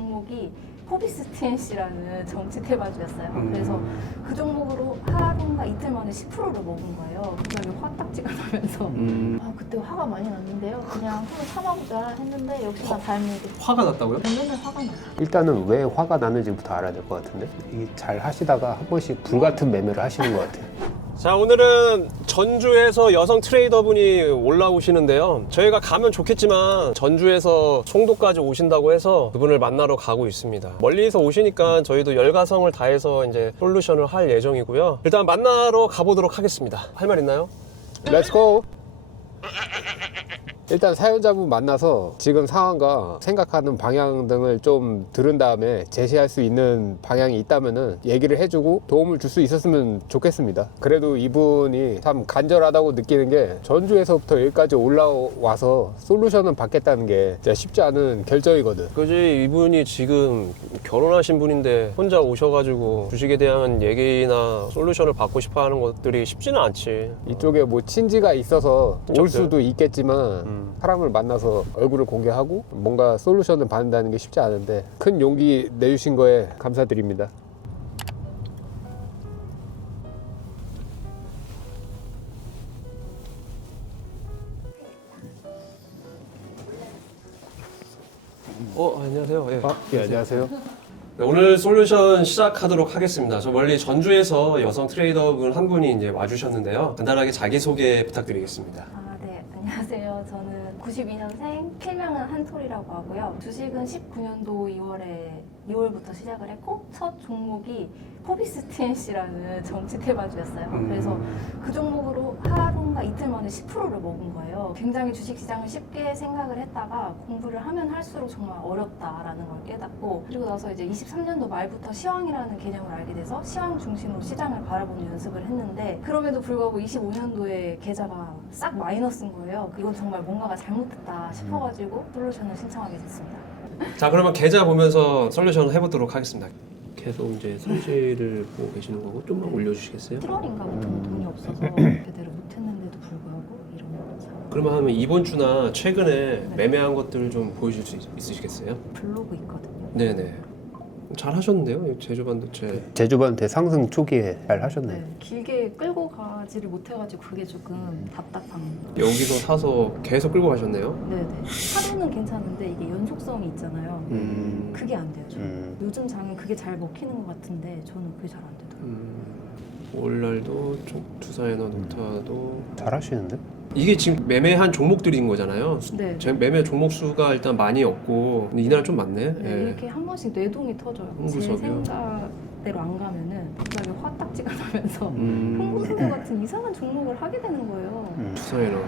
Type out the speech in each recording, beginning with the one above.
종목이 포비스 TNC라는 정치 테마주였어요. 그래서 그 종목으로 하루인가 이틀 만에 10%를 먹은 거예요. 갑자기 화딱지가 나면서 그때 화가 많이 났는데요. 그냥 한번 참아보자 했는데 역시나 다행히도 화가 났다고요? 맨날 화가 나요. 일단은 왜 화가 나는지부터 알아야 될 것 같은데 이게 잘 하시다가 한 번씩 불같은 매매를 하시는 것 같아요. 자, 오늘은 전주에서 여성 트레이더분이 올라오시는데요. 저희가 가면 좋겠지만 전주에서 송도까지 오신다고 해서 그분을 만나러 가고 있습니다. 멀리서 오시니까 저희도 열가성을 다해서 이제 솔루션을 할 예정이고요. 일단 만나러 가보도록 하겠습니다. 할 말 있나요? 렛츠고! 일단 사연자분 만나서 지금 상황과 생각하는 방향 등을 좀 들은 다음에 제시할 수 있는 방향이 있다면은 얘기를 해주고 도움을 줄 수 있었으면 좋겠습니다. 그래도 이분이 참 간절하다고 느끼는 게 전주에서부터 여기까지 올라와서 솔루션을 받겠다는 게 진짜 쉽지 않은 결정이거든. 그지, 이분이 지금 결혼하신 분인데 혼자 오셔가지고 주식에 대한 얘기나 솔루션을 받고 싶어 하는 것들이 쉽지는 않지. 이쪽에 뭐 친지가 있어서 올 그쵸. 수도 있겠지만 사람을 만나서 얼굴을 공개하고 뭔가 솔루션을 받는다는 게 쉽지 않은데 큰 용기 내주신 거에 감사드립니다. 안녕하세요. 예. 예, 안녕하세요. 네, 오늘 솔루션 시작하도록 하겠습니다. 저 멀리 전주에서 여성 트레이더분 한 분이 이제 와주셨는데요. 간단하게 자기소개 부탁드리겠습니다. 네, 안녕하세요. 저는 92년생, 필명은 한솔이라고 하고요. 주식은 19년도 2월부터 시작을 했고 첫 종목이 포비스 TNC라는 정치 테마주였어요. 그래서 그 종목으로 하루인가 이틀 만에 10%를 먹은 거예요. 굉장히 주식시장을 쉽게 생각을 했다가 공부를 하면 할수록 정말 어렵다라는 걸 깨닫고 그리고 나서 이제 23년도 말부터 시황이라는 개념을 알게 돼서 시황 중심으로 시장을 바라보는 연습을 했는데 그럼에도 불구하고 25년도에 계좌가 싹 마이너스인 거예요. 이건 정말 뭔가가 잘못됐다 싶어가지고 솔루션을 신청하게 됐습니다. 자, 그러면 계좌 보면서 솔루션 해보도록 하겠습니다. 계속 이제 손실을 보고 계시는 거고 좀만 올려주시겠어요? 7월인가부터 돈이 없어서 제대로 못했는데도 불구하고 이런 상황. 그러면 하면 이번 주나 최근에 네. 매매한 것들을 좀 보여줄 수 있으시겠어요? 블로그 있거든요. 네네. 잘 하셨는데요, 제주 반도체. 제주반도체 상승 초기에 잘 하셨네요. 네, 길게 끌고 가지를 못해가지고 그게 조금 답답한 거. 여기서 사서 계속 끌고 가셨네요. 네네. 하루는 괜찮은데 이게 연속성이 있잖아요. 그게 안 돼요. 저는. 요즘 장은 그게 잘 먹히는 것 같은데 저는 그게 잘 안 되더라고요. 월날도 투사에너 노타도 잘 하시는데? 이게 지금 매매한 종목들인 거잖아요. 네. 제 매매 종목 수가 일단 많이 없고 근데 이날 좀 많네. 네, 예. 이렇게 한 번씩 뇌동이 터져요. 제 흥부석이요? 생각대로 안 가면은 갑자기 화딱지가 나면서 음. 흥부소교 같은 이상한 종목을 하게 되는 거예요. 투사에너.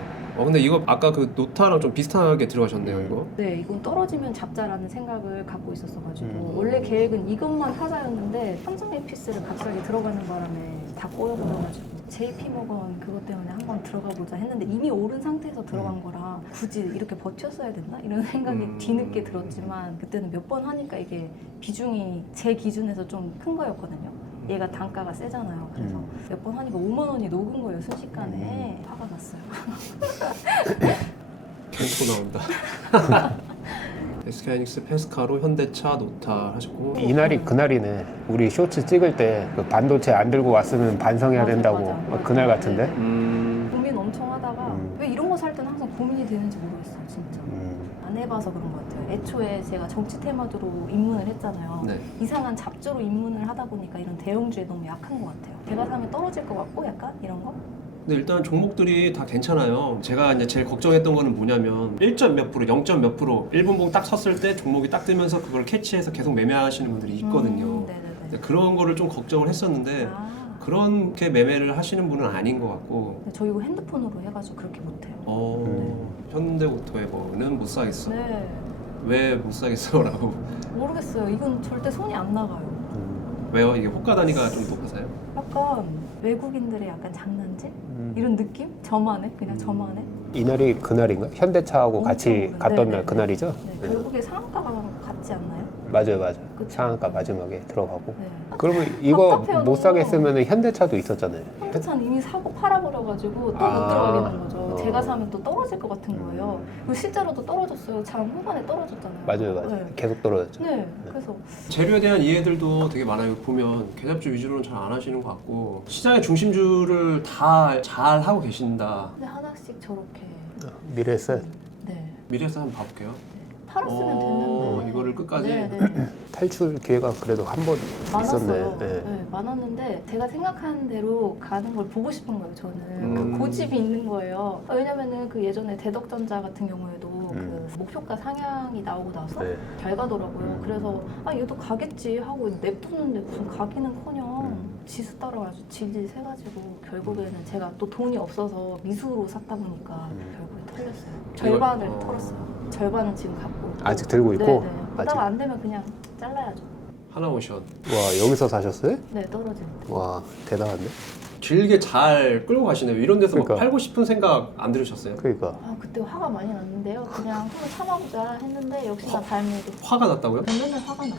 근데 이거 아까 그 노타랑 좀 비슷하게 들어가셨네요, 이거. 네, 이건 떨어지면 잡자라는 생각을 갖고 있었어가지고 원래 계획은 이것만 하자였는데 삼성 에피스를 갑자기 들어가는 바람에 다 꼬여버려가지고 JP모건 그것 때문에 한번 들어가 보자 했는데 이미 오른 상태에서 들어간 거라 굳이 이렇게 버텼어야 됐나? 이런 생각이 뒤늦게 들었지만 그때는 몇 번 하니까 이게 비중이 제 기준에서 좀 큰 거였거든요. 얘가 단가가 세잖아요. 그래서 몇 번 하니까 5만 원이 녹은 거예요, 순식간에. 화가 났어요. 캔토 나온다. SK하이닉스, 페스카로, 현대차, 노타 하셨고 이날이 그날이네. 우리 쇼츠 찍을 때 그 반도체 안 들고 왔으면 반성해야 맞아, 된다고 맞아. 그날 같은데? 고민 엄청 하다가 왜 이런 거 살 때는 항상 고민이 되는지 모르겠어요, 진짜. 안 해봐서 그런 것 같아요. 애초에 제가 정치 테마주로 입문을 했잖아요. 네. 이상한 잡주로 입문을 하다 보니까 이런 대형주에 너무 약한 것 같아요. 제가 사면 떨어질 것 같고 약간 이런 거? 근데 일단 종목들이 다 괜찮아요. 제가 이제 제일 걱정했던 거는 뭐냐면 1점 몇 프로, 0점 몇 프로 1분봉 딱 섰을 때 종목이 딱 뜨면서 그걸 캐치해서 계속 매매하시는 분들이 있거든요. 네네네. 근데 그런 거를 좀 걱정을 했었는데 그렇게 매매를 하시는 분은 아닌 것 같고 저 이거 핸드폰으로 해가지고 그렇게 못해요. 현대오토에버는 못 사겠어. 네. 왜 못 사겠어? 라고. 모르겠어요. 이건 절대 손이 안 나가요. 왜요? 이게 호가 단위가 좀 높아서요? 약간 외국인들의 약간 장난질? 이런 느낌? 저만의 그냥 저만의. 이날이 그날인가? 현대차하고 같이 엄청 갔던 네네. 날 그날이죠? 네, 결국에 상한가가 같지 않나요? 맞아요. 그쵸. 상한가 마지막에 들어가고. 네. 그러면 이거 답답해요, 못 너무. 사겠으면 현대차도 있었잖아요. 현대차는 이미 사고 팔아버려가지고 또 못 들어가겠는 거죠. 제가 사면 또 떨어질 것 같은 거예요. 그리고 실제로도 떨어졌어요. 장 후반에 떨어졌잖아요. 맞아요. 네. 계속 떨어졌죠. 네, 그래서 재료에 대한 이해들도 되게 많아요. 보면 계잡주 위주로는 잘 안 하시는 것 같고 시장의 중심주를 다 잘 하고 계신다. 근데 하나씩 저렇게 미래에셋 네 미래에서 한번 봐볼게요. 팔았으면 됐는데 이거를 끝까지? 네. 탈출 기회가 그래도 한 번 있었네. 많았어요. 네. 네, 많았는데 제가 생각하는 대로 가는 걸 보고 싶은 거예요. 저는 그 고집이 있는 거예요. 왜냐면은 그 예전에 대덕전자 같은 경우에도 그 목표가 상향이 나오고 나서 네. 잘 가더라고요. 그래서 아 얘도 가겠지 하고 냅두는데 무슨 가기는커녕 지수 따라가지고 질질 세가지고 결국에는 제가 또 돈이 없어서 미수로 샀다 보니까 결국에 털렸어요. 절반을 털었어요. 절반은 지금 갖고 있고. 아직 들고 있고? 네네. 아직? 그러다가 안 되면 그냥 잘라야죠. 하나오션 와, 여기서 사셨어요? 네, 떨어집니다. 와, 대단한데? 길게 잘 끌고 가시네요. 이런 데서 그러니까. 막 팔고 싶은 생각 안 들으셨어요? 그러니까. 아, 그때 화가 많이 났는데요. 그냥 한번 참아보자 했는데 역시나 발매도. 화가 났다고요? 맨날 화가 나.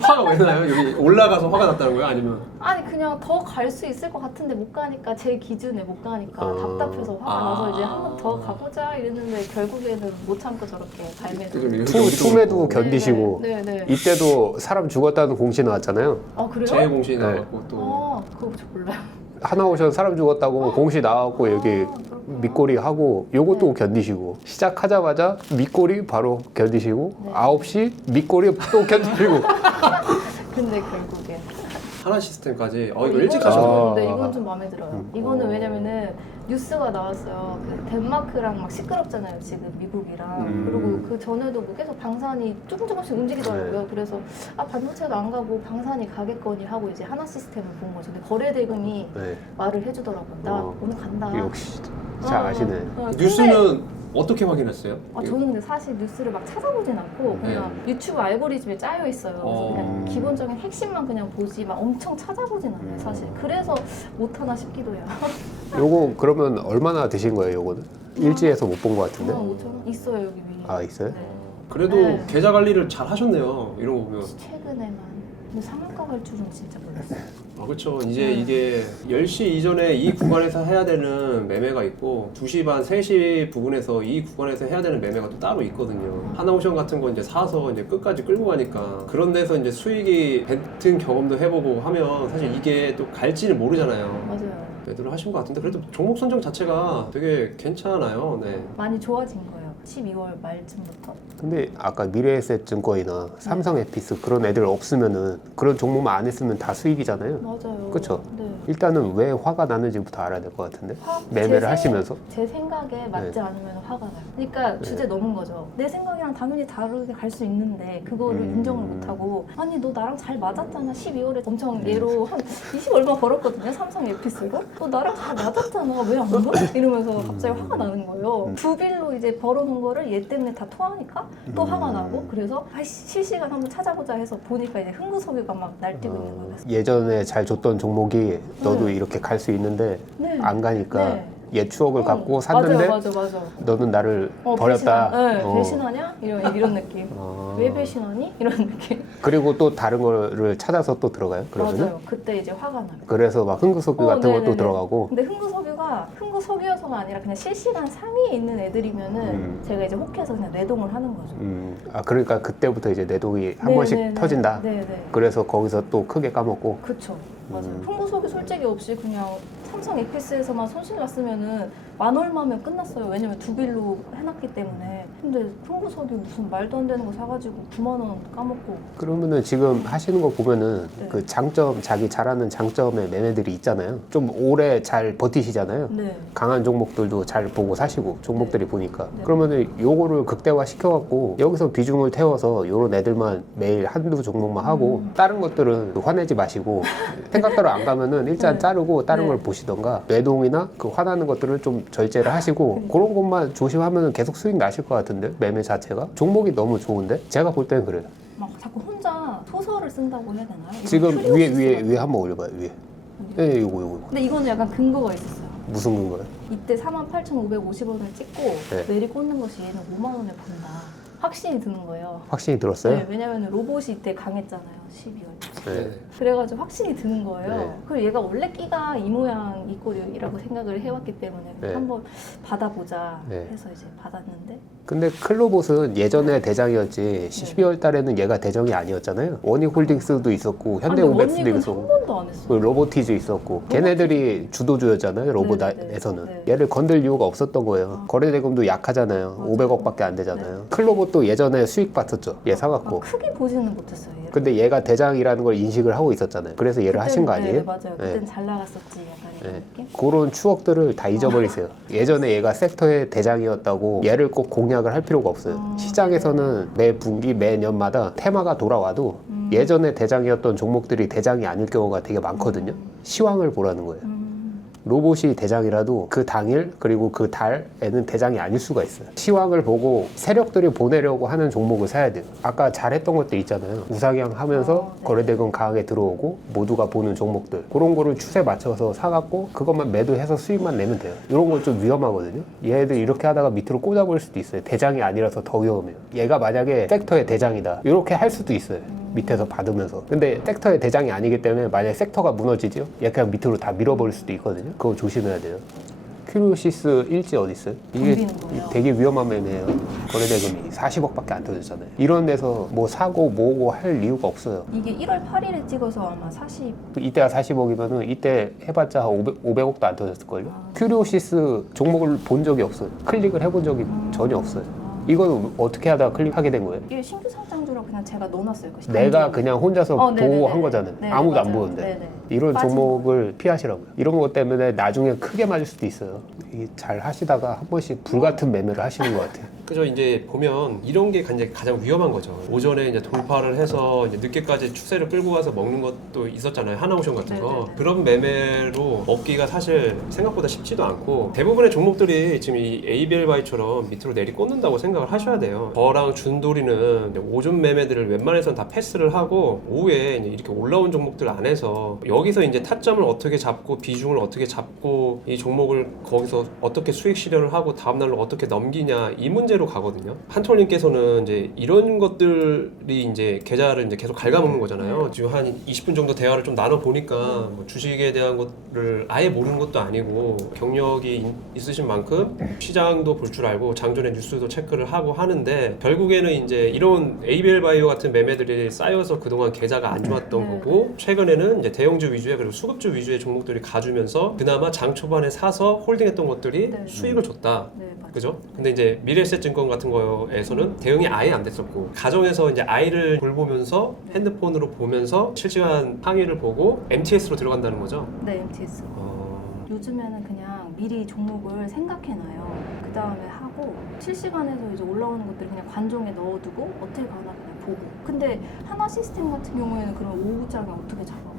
화가 왜 나요? 여기 올라가서 화가 났다는 거예요? 아니면 아니 그냥 더 갈 수 있을 것 같은데 못 가니까 제 기준에 못 가니까 답답해서 화가 나서 이제 한 번 더 가보자 이랬는데 결국에는 못 참고 저렇게 발매도. 투매도 견디시고 네네. 이때도 사람 죽었다는 공시 나왔잖아요. 아 그래요? 재해공신이 네. 나왔고 또 아 그거 저 몰라요. 하나오션 사람 죽었다고 공시 나왔고 여기 그렇구나. 밑꼬리 하고 요것도 네. 견디시고 시작하자마자 밑꼬리 바로 견디시고 네. 9시 밑꼬리 또 견디시고 근데 결국에. 하나 시스템까지 이거 이건 일찍 좀 하셨네요. 좋은데 이건 좀 마음에 들어요. 이거는 왜냐면은 뉴스가 나왔어요. 그 덴마크랑 막 시끄럽잖아요 지금 미국이랑. 그리고 그 전에도 뭐 계속 방산이 조금씩 움직이더라고요. 그래서 아 반도체도 안 가고 방산이 가겠거니 하고 이제 하나 시스템을 본 거죠. 근데 거래 대금이 네. 말을 해주더라고요. 나 오늘 간다. 역시 잘 아시네. 근데 뉴스는 어떻게 확인했어요? 아, 저는 근데 사실 뉴스를 막 찾아보진 않고 그냥 유튜브 알고리즘에 짜여 있어요. 그래서 그냥 기본적인 핵심만 그냥 보지 막 엄청 찾아보진 않아요, 사실. 그래서 못하나 싶기도 해요. 요거 그러면 얼마나 드신 거예요 요거는? 일지에서 못 본 것 같은데? 5,000원 있어요 여기 위에. 아 있어요? 네. 그래도 네. 계좌 관리를 잘 하셨네요. 이런 거 보면. 최근에만. 근데 상한가 갈 줄은 진짜 몰랐어요. 그렇죠. 이제 이게 10시 이전에 이 구간에서 해야 되는 매매가 있고 2시 반, 3시 부분에서 이 구간에서 해야 되는 매매가 또 따로 있거든요. 하나오션 같은 거 이제 사서 이제 끝까지 끌고 가니까 그런 데서 이제 수익이 뱉은 경험도 해보고 하면 사실 이게 또 갈지는 모르잖아요. 맞아요. 매도를 하신 것 같은데 그래도 종목 선정 자체가 되게 괜찮아요. 네. 많이 좋아진 거예요. 12월 말쯤부터. 근데 아까 미래에셋 증권이나 삼성 에피스 그런 애들 없으면은 그런 종목만 안 했으면 다 수익이잖아요. 맞아요. 그쵸? 네. 일단은 왜 화가 나는지부터 알아야 될 것 같은데 제 매매를 하시면서 제 생각에 맞지 않으면 화가 나요. 그러니까 주제 넘은 거죠. 내 생각이랑 당연히 다르게 갈 수 있는데 그거를 인정을 못하고 아니 너 나랑 잘 맞았잖아. 12월에 엄청 얘로 한 20 얼마 벌었거든요. 삼성 에피스로. 너 나랑 잘 맞았잖아. 왜 안 가? 이러면서 갑자기 화가 나는 거예요. 두 빌로 이제 벌어놓은 거를 얘 때문에 다 토하니까 또 화가 나고 그래서 실시간 한번 찾아보자 해서 보니까 이제 흥부소비가 막 날뛰고 있는 거예요. 그래서 예전에 잘 줬던 종목이 너도 이렇게 갈 수 있는데 네. 안 가니까 네. 옛 추억을 갖고 샀는데 맞아. 너는 나를 버렸다. 배신하냐? 이런 느낌. 왜 배신하니? 이런 느낌. 그리고 또 다른 거를 찾아서 또 들어가요? 그러면은? 맞아요. 그때 이제 화가 나요. 그래서 막 흥구소비 같은 것도 네네네. 들어가고 근데 흥구소비여서가 아니라 그냥 실시간 상위에 있는 애들이면은 제가 이제 혹해서 그냥 내동을 하는 거죠. 아 그러니까 그때부터 이제 내동이 한 번씩 터진다. 네네. 그래서 거기서 또 크게 까먹고 그쵸. 맞아요. 흥구소비 솔직히 없이 그냥 삼성 에피스에서만 손실 났으면은 만 얼마면 끝났어요. 왜냐면 두 빌로 해놨기 때문에. 근데 흥구소비 무슨 말도 안 되는 거 사가지고 9만 원 까먹고. 그러면은 지금 하시는 거 보면은 네. 그 장점 자기 잘하는 장점의 매매들이 있잖아요. 좀 오래 잘 버티시잖아요. 네. 강한 종목들도 잘 보고 사시고 종목들이 보니까 네. 그러면은 요거를 극대화 시켜갖고 여기서 비중을 태워서 요런 애들만 매일 한두 종목만 하고 다른 것들은 화내지 마시고 생각대로 안 가면은 일단 네. 자르고 다른 네. 걸 보시던가 매동이나 그 화나는 것들을 좀 절제를 하시고 그런 것만 조심하면 계속 수익 나실 것 같은데 매매 자체가 종목이 너무 좋은데 제가 볼 때는 그래요. 막 자꾸 혼자 소설을 쓴다고 해야 되나요? 이거 지금 큐리오시스 위에 같은 한번 올려봐요 위에. 네, 요거. 근데 이거는 약간 근거가 있었어요. 무슨 근거요? 이때 48,550원을 찍고 네. 내리 꽂는 것이 얘는 5만 원에 본다. 확신이 드는 거예요. 확신이 들었어요? 네, 왜냐면 로봇이 이때 강했잖아요. 12월. 네. 그래가지고 확신이 드는 거예요. 네. 그리고 얘가 원래 끼가 이 모양 이 꼴이라고 생각을 해왔기 때문에 네. 한번 받아보자 네. 해서 이제 받았는데 근데 클로봇은 예전에 대장이었지 12월 달에는 얘가 대장이 아니었잖아요. 원익홀딩스도 있었고 현대오백스도 원익은 있었고 한 번도 안 했어요. 그 로보티즈 있었고 걔네들이 주도주였잖아요. 로봇에서는 네. 얘를 건들 이유가 없었던 거예요. 거래대금도 약하잖아요. 맞아요. 500억밖에 안 되잖아요. 클로봇도 예전에 수익 봤었죠. 얘 사갖고. 크게 보지는 못했어요. 얘를. 근데 얘가 대장이라는 걸 인식을 하고 있었잖아요. 그래서 얘를 하신 거 그때는, 아니에요? 네, 맞아요. 네. 그땐 잘 나갔었지 약간 이런 네. 느낌. 그런 추억들을 다 잊어버리세요. 예전에 얘가 섹터의 대장이었다고 얘를 꼭 공략을 할 필요가 없어요. 시장에서는 매 분기 매년마다 테마가 돌아와도 예전에 대장이었던 종목들이 대장이 아닐 경우가 되게 많거든요. 시황을 보라는 거예요. 로봇이 대장이라도 그 당일 그리고 그 달에는 대장이 아닐 수가 있어요. 시황을 보고 세력들이 보내려고 하는 종목을 사야 돼요. 아까 잘했던 것들 있잖아요. 우상향 하면서 네. 거래대금 강하게 들어오고 모두가 보는 종목들 그런 거를 추세 맞춰서 사갖고 그것만 매도해서 수익만 내면 돼요. 이런 건 좀 위험하거든요. 얘들 이렇게 하다가 밑으로 꽂아버릴 수도 있어요. 대장이 아니라서 더 위험해요. 얘가 만약에 섹터의 대장이다 이렇게 할 수도 있어요. 밑에서 받으면서. 근데 섹터의 대장이 아니기 때문에 만약에 섹터가 무너지죠? 얘 그냥 밑으로 다 밀어버릴 수도 있거든요. 그거 조심해야 돼요. 큐리오시스 일지 어디 있어요? 이게 덤비는 거예요. 되게 위험한 매매예요. 거래대금이 40억밖에 안 터졌잖아요. 이런 데서 뭐 사고 모으고 할 이유가 없어요. 이게 1월 8일에 찍어서 아마 40 이때가 40억이면은 이때 해봤자 500억도 안 터졌을걸요? 큐리오시스 종목을 본 적이 없어요. 클릭을 해본 적이 전혀 없어요. 이건 어떻게 하다가 클릭하게 된 거예요? 이게 신규 상장주라 그냥 제가 넣어놨어요. 그 내가 시장에. 그냥 혼자서 네네네. 보호한 거잖아요. 네, 아무도 안 맞아요. 보는데. 네네. 이런 빠진 종목을 피하시라고요. 이런 것 때문에 나중에 크게 맞을 수도 있어요. 이게 잘 하시다가 한 번씩 불같은 매매를 하시는 것 같아요. 그죠. 이제 보면 이런 게 이제 가장 위험한 거죠. 오전에 이제 돌파를 해서 이제 늦게까지 추세를 끌고 가서 먹는 것도 있었잖아요. 하나오션 같은 거. 네네네. 그런 매매로 먹기가 사실 생각보다 쉽지도 않고 대부분의 종목들이 지금 이 ABL 바이처럼 밑으로 내리 꽂는다고 생각을 하셔야 돼요. 저랑 준돌이는 이제 오전 매매들을 웬만해서는 다 패스를 하고 오후에 이제 이렇게 올라온 종목들 안에서 여기서 이제 타점을 어떻게 잡고 비중을 어떻게 잡고 이 종목을 거기서 어떻게 수익 실현을 하고 다음날로 어떻게 넘기냐 이 문제로 가거든요. 한톨님께서는 이제 이런 것들이 이제 계좌를 이제 계속 갉아먹는 거잖아요. 지금 한 20분 정도 대화를 좀 나눠 보니까 뭐 주식에 대한 것을 아예 모르는 것도 아니고 경력이 있으신 만큼 시장도 볼 줄 알고 장전의 뉴스도 체크를 하고 하는데 결국에는 이제 이런 ABL 바이오 같은 매매들이 쌓여서 그동안 계좌가 안 좋았던 거고 최근에는 이제 대형주 위주의 그리고 수급주 위주의 종목들이 가주면서 그나마 장 초반에 사서 홀딩했던 것들이 네. 수익을 줬다. 네, 맞아요. 그죠? 근데 이제 미래에셋증권 같은 거에서는 대응이 아예 안 됐었고 가정에서 이제 아이를 돌보면서 핸드폰으로 보면서 실시간 항의를 보고 MTS로 들어간다는 거죠. 네, MTS. 요즘에는 그냥 미리 종목을 생각해놔요. 그 다음에 하고 실시간에서 이제 올라오는 것들 그냥 관종에 넣어두고 어떻게 가나 그냥 보고. 근데 하나 시스템 같은 경우에는 그런 오후장에 어떻게 잡아봐요?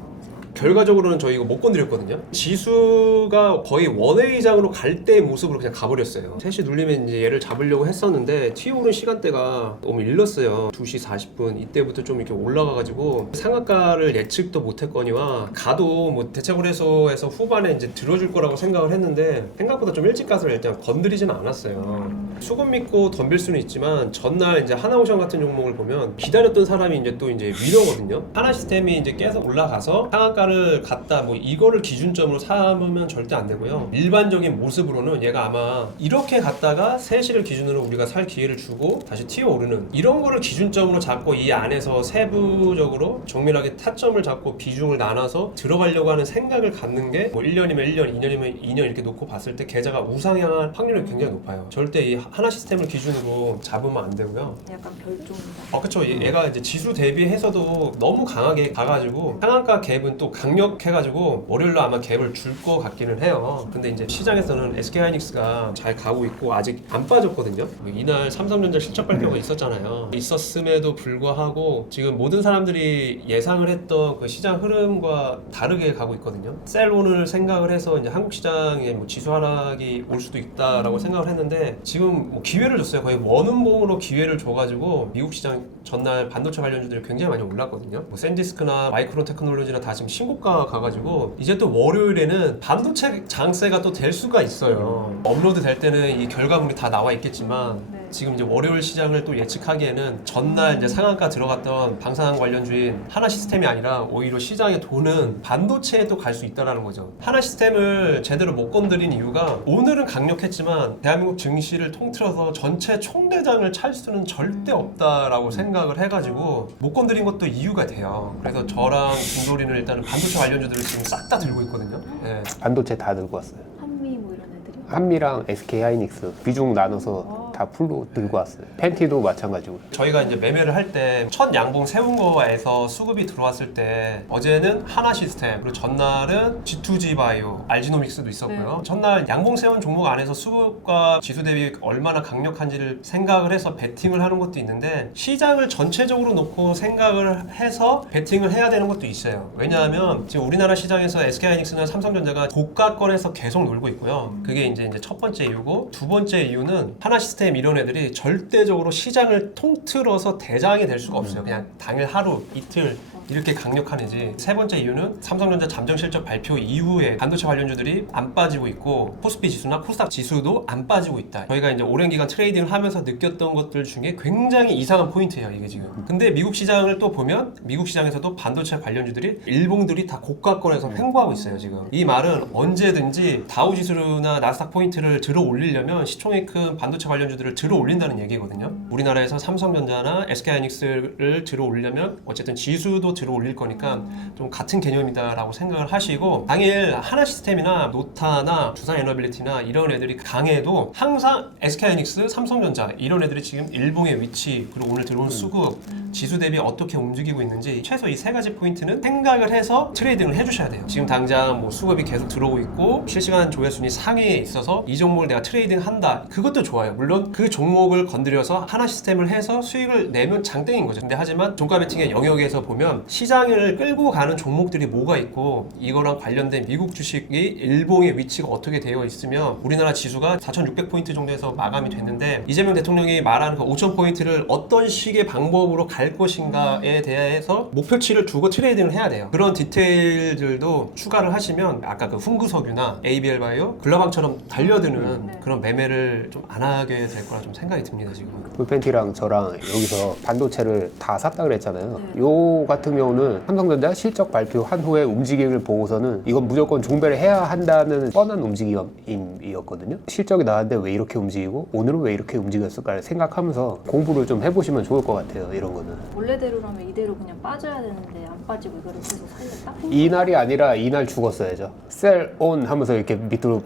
결과적으로는 저희 이거 못 건드렸거든요. 지수가 거의 원웨이장으로 갈 때의 모습으로 그냥 가버렸어요. 3시 눌리면 이제 얘를 잡으려고 했었는데 튀어오른 시간대가 너무 일렀어요. 2시 40분 이때부터 좀 이렇게 올라가가지고 상한가를 예측도 못했거니와 가도 뭐 대체거래소에서 후반에 이제 들어줄 거라고 생각을 했는데 생각보다 좀 일찍 가서 일단 건드리지는 않았어요. 수급 믿고 덤빌 수는 있지만 전날 이제 하나오션 같은 종목을 보면 기다렸던 사람이 이제 또 이제 위너거든요. 하나 시스템이 이제 계속 올라가서 상한가를 갖다 뭐 이거를 기준점으로 삼으면 절대 안 되고요. 일반적인 모습으로는 얘가 아마 이렇게 갔다가 3시를 기준으로 우리가 살 기회를 주고 다시 튀어오르는 이런 거를 기준점으로 잡고 이 안에서 세부적으로 정밀하게 타점을 잡고 비중을 나눠서 들어가려고 하는 생각을 갖는 게 뭐 1년이면 1년, 2년이면 2년 이렇게 놓고 봤을 때 계좌가 우상향할 확률이 굉장히 높아요. 절대 이 하나 시스템을 기준으로 잡으면 안 되고요. 약간 별종이다. 그쵸. 얘가 이제 지수 대비해서도 너무 강하게 가가지고 상한가 갭은 또 강력해가지고 월요일로 아마 갭을 줄 것 같기는 해요. 근데 이제 시장에서는 SK하이닉스가 잘 가고 있고 아직 안 빠졌거든요. 이날 삼성전자 실적 발표가 있었잖아요. 있었음에도 불구하고 지금 모든 사람들이 예상을 했던 그 시장 흐름과 다르게 가고 있거든요. 셀론을 생각을 해서 이제 한국 시장에 뭐 지수 하락이 올 수도 있다라고 생각을 했는데 지금 지금 뭐 기회를 줬어요. 거의 원음봉으로 기회를 줘가지고 미국 시장 전날 반도체 관련주들이 굉장히 많이 올랐거든요. 뭐 샌디스크나 마이크론 테크놀로지나 다 지금 신고가 가가지고 이제 또 월요일에는 반도체 장세가 또 될 수가 있어요. 업로드 될 때는 이 결과물이 다 나와 있겠지만 네. 지금 이제 월요일 시장을 또 예측하기에는 전날 이제 상한가 들어갔던 방사능 관련주인 하나 시스템이 아니라 오히려 시장의 돈은 반도체에 또 갈 수 있다는 거죠. 하나 시스템을 제대로 못 건드린 이유가 오늘은 강력했지만 대한민국 증시를 통틀어서 전체 총대장을 찰 수는 절대 없다라고 생각을 해가지고 못 건드린 것도 이유가 돼요. 그래서 저랑 김도리는 일단은 반도체 관련주들을 지금 싹 다 들고 있거든요. 네. 반도체 다 들고 왔어요. 한미 뭐 이런 애들이? 한미랑 SK 하이닉스 비중 나눠서 다 풀로 들고 왔어요. 팬티도 마찬가지고. 저희가 이제 매매를 할 때 첫 양봉 세운 거에서 수급이 들어왔을 때 어제는 하나 시스템 그리고 전날은 G2G 바이오, 알지노믹스도 있었고요. 전날 양봉 세운 종목 안에서 수급과 지수 대비 얼마나 강력한지를 생각을 해서 베팅을 하는 것도 있는데 시장을 전체적으로 놓고 생각을 해서 베팅을 해야 되는 것도 있어요. 왜냐하면 지금 우리나라 시장에서 SK하이닉스나 삼성전자가 고가권에서 계속 놀고 있고요. 그게 이제 첫 번째 이유고 두 번째 이유는 하나 시스템 이런 애들이 절대적으로 시장을 통틀어서 대장이 될 수가 없어요. 그냥 당일 하루 이틀 이렇게 강력한 애지. 세 번째 이유는 삼성전자 잠정 실적 발표 이후에 반도체 관련주들이 안 빠지고 있고 코스피 지수나 코스닥 지수도 안 빠지고 있다. 저희가 이제 오랜 기간 트레이딩을 하면서 느꼈던 것들 중에 굉장히 이상한 포인트예요, 이게 지금. 근데 미국 시장을 또 보면 미국 시장에서도 반도체 관련주들이 일봉들이 다 고가권에서 횡보하고 있어요, 지금. 이 말은 언제든지 다우 지수나 나스닥 포인트를 들어 올리려면 시총이 큰 반도체 관련주들을 들어 올린다는 얘기거든요. 우리나라에서 삼성전자나 SK하이닉스를 들어 올리려면 어쨌든 지수도 들어 올릴 거니까 좀 같은 개념이다라고 생각을 하시고 당일 하나 시스템이나 노타나 두산 에너빌리티나 이런 애들이 강해도 항상 SK하이닉스, 삼성전자 이런 애들이 지금 일봉의 위치 그리고 오늘 들어온 수급 지수 대비 어떻게 움직이고 있는지 최소 이 세 가지 포인트는 생각을 해서 트레이딩을 해주셔야 돼요. 지금 당장 뭐 수급이 계속 들어오고 있고 실시간 조회순위 상위에 있어서 이 종목을 내가 트레이딩 한다. 그것도 좋아요. 물론 그 종목을 건드려서 하나 시스템을 해서 수익을 내면 장땡인 거죠. 근데 하지만 종가 베팅의 영역에서 보면 시장을 끌고 가는 종목들이 뭐가 있고 이거랑 관련된 미국 주식이 일봉의 위치가 어떻게 되어 있으면 우리나라 지수가 4,600포인트 정도에서 마감이 됐는데 이재명 대통령이 말하는 그 5,000포인트를 어떤 식의 방법으로 갈 것인가에 대해서 목표치를 두고 트레이딩을 해야 돼요. 그런 디테일들도 추가를 하시면 아까 그 훈구석유나 ABL 바이오, 글러방처럼 달려드는 네. 그런 매매를 좀 안 하게 될 거라 좀 생각이 듭니다, 지금. 불펜티랑 저랑 여기서 반도체를 다 샀다 그랬잖아요. 네. 요 같은 경우는 삼성전자 실적 발표한 후에 움직임을 보고서는 이건 무조건 종배를 해야 한다는 뻔한 움직임이었거든요. 실적이 나왔는데 왜 이렇게 움직이고 오늘은 왜 이렇게 움직였을까 생각하면서 공부를 좀 해보시면 좋을 것 같아요. 이런 거는. 원래대로라면 이대로 그냥 빠져야 되는데 안 빠지고 이거를 계속 살렸다? 이날이 아니라 이날 죽었어야죠. 셀온 하면서 이렇게 밑으로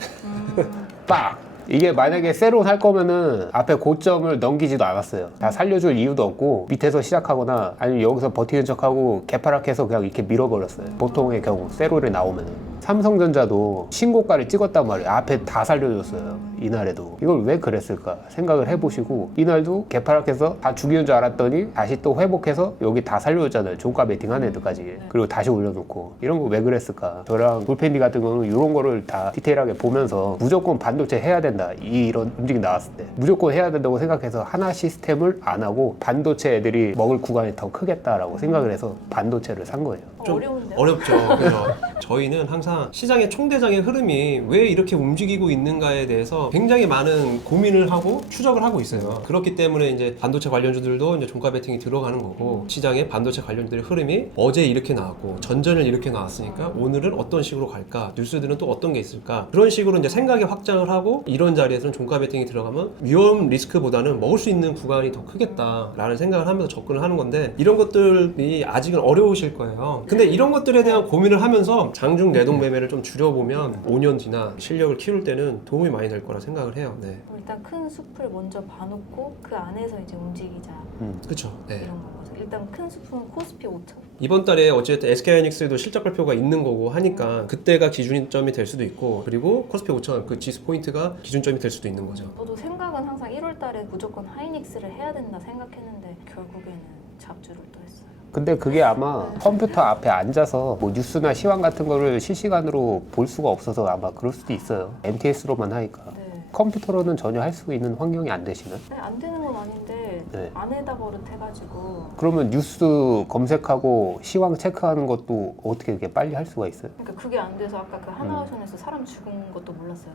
빡! 이게 만약에 셀온 할 거면은 앞에 고점을 넘기지도 않았어요. 다 살려줄 이유도 없고 밑에서 시작하거나 아니면 여기서 버티는 척하고 개파락해서 그냥 이렇게 밀어버렸어요. 보통의 경우 셀온에 나오면은. 삼성전자도 신고가를 찍었단 말이에요. 앞에 다 살려줬어요. 이날에도. 이걸 왜 그랬을까 생각을 해보시고 이날도 개파락해서 다 죽이는 줄 알았더니 다시 또 회복해서 여기 다 살려줬잖아요. 종가 베팅한 애들까지. 그리고 다시 올려놓고 이런 거 왜 그랬을까. 저랑 불펜디 같은 경우는 이런 거를 다 디테일하게 보면서 무조건 반도체 해야 된다. 이런 움직임 나왔을 때 무조건 해야 된다고 생각해서 하나 시스템을 안 하고 반도체 애들이 먹을 구간이 더 크겠다라고 생각을 해서 반도체를 산 거예요. 좀 어려운데요? 어렵죠. 그죠? 저희는 항상 시장의 총대장의 흐름이 왜 이렇게 움직이고 있는가에 대해서 굉장히 많은 고민을 하고 추적을 하고 있어요. 그렇기 때문에 이제 반도체 관련주들도 이제 종가 베팅이 들어가는 거고 시장의 반도체 관련주들의 흐름이 어제 이렇게 나왔고 전전일 이렇게 나왔으니까 오늘은 어떤 식으로 갈까? 뉴스들은 또 어떤 게 있을까? 그런 식으로 이제 생각의 확장을 하고 이런 자리에서는 종가 베팅이 들어가면 위험 리스크보다는 먹을 수 있는 구간이 더 크겠다라는 생각을 하면서 접근을 하는 건데 이런 것들이 아직은 어려우실 거예요. 근데 이런 것들에 대한 고민을 하면서 장중 내동 매매를 좀 줄여보면 5년 뒤나 실력을 키울 때는 도움이 많이 될 거라 생각을 해요. 네. 일단 큰 숲을 먼저 봐놓고 그 안에서 이제 움직이자 그렇죠. 네. 이런 거죠. 일단 큰 숲은 코스피 5천. 이번 달에 어쨌든 SK하이닉스도 실적 발표가 있는 거고 하니까 그때가 기준점이 될 수도 있고 그리고 코스피 5천 그 지수 포인트가 기준점이 될 수도 있는 거죠. 저도 생각은 항상 1월 달에 무조건 하이닉스를 해야 된다 생각했는데 결국에는 잡주를 또 했어요. 근데 그게 아마 컴퓨터 앞에 앉아서 뭐 뉴스나 시황 같은 거를 실시간으로 볼 수가 없어서 아마 그럴 수도 있어요. MTS로만 하니까. 네. 컴퓨터로는 전혀 할 수 있는 환경이 안 되시나요? 네, 안 되는 건 아닌데 네. 안에다 버릇해가지고 그러면 뉴스 검색하고 시황 체크하는 것도 어떻게 이렇게 빨리 할 수가 있어요? 그러니까 그게 안 돼서 아까 그 하나오션에서 사람 죽은 것도 몰랐어요.